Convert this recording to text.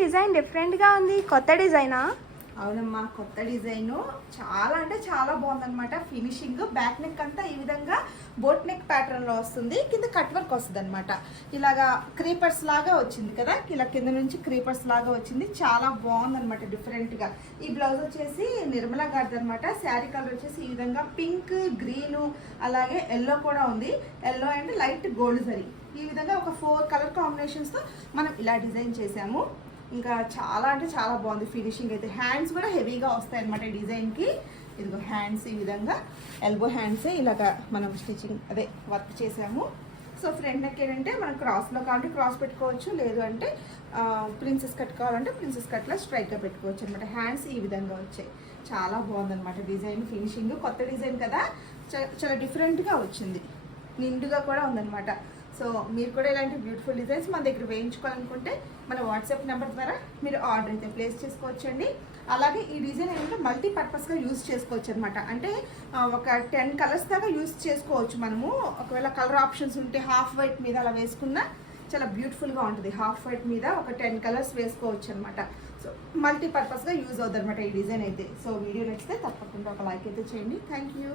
Design డిఫరెంట్గా ఉంది, కొత్త డిజైనా? అవునమ్మా, కొత్త డిజైను. చాలా అంటే చాలా బాగుందన్నమాట. ఫినిషింగ్ బ్యాక్ నెక్ అంతా ఈ విధంగా బోట్ నెక్ ప్యాటర్న్లో వస్తుంది, కింద కట్ వర్క్ వస్తుంది అనమాట. ఇలాగా క్రీపర్స్ లాగా వచ్చింది కదా, ఇలా కింద నుంచి క్రీపర్స్ లాగా వచ్చింది. చాలా బాగుందన్నమాట డిఫరెంట్గా. ఈ బ్లౌజ్ వచ్చేసి నిర్మలా గారిది అనమాట. శారీ కలర్ వచ్చేసి ఈ విధంగా పింక్, గ్రీను, అలాగే ఎల్లో కూడా ఉంది. Yellow and light gold zari, ఈ విధంగా ఒక 4 కలర్ కాంబినేషన్స్తో మనం ఇలా డిజైన్ చేసాము. ఇంకా చాలా అంటే చాలా బాగుంది ఫినిషింగ్ అయితే. హ్యాండ్స్ కూడా హెవీగా వస్తాయి అనమాట ఈ డిజైన్కి. ఇదిగో హ్యాండ్స్ ఈ విధంగా ఎల్బో హ్యాండ్సే ఇలాగా మనం స్టిచ్చింగ్ అదే వర్క్ చేసాము. సో ఫ్రంట్ నెక్ ఏంటంటే మనం క్రాస్లో కావాలంటే క్రాస్ పెట్టుకోవచ్చు, లేదు అంటే ప్రిన్సెస్ కట్ కావాలంటే ప్రిన్సెస్ కట్లో స్ట్రైట్గా పెట్టుకోవచ్చు అనమాట. హ్యాండ్స్ ఈ విధంగా వచ్చాయి. చాలా బాగుందన్నమాట డిజైన్. ఫినిషింగ్ కొత్త డిజైన్ కదా, చాలా డిఫరెంట్గా వచ్చింది. నిండుగా కూడా ఉందన్నమాట. సో మీరు కూడా ఇలాంటి బ్యూటిఫుల్ డిజైన్స్ మన దగ్గర వేయించుకోవాలనుకుంటే మన వాట్సాప్ నెంబర్ ద్వారా మీరు ఆర్డర్ అయితే ప్లేస్ చేసుకోవచ్చండి. అలాగే ఈ డిజైన్ ఏంటంటే మల్టీపర్పస్గా యూజ్ చేసుకోవచ్చు అనమాట. అంటే ఒక 10 కలర్స్ దాకా యూజ్ చేసుకోవచ్చు మనము. ఒకవేళ కలర్ ఆప్షన్స్ ఉంటే హాఫ్ వైట్ మీద అలా వేసుకున్నా చాలా బ్యూటిఫుల్గా ఉంటుంది. హాఫ్ వైట్ మీద ఒక 10 కలర్స్ వేసుకోవచ్చు అనమాట. సో మల్టీపర్పస్గా యూజ్ అవుతుంది అనమాట ఈ డిజైన్ అయితే. సో వీడియో నచ్చితే తప్పకుండా ఒక లైక్ అయితే చేయండి. Thank you.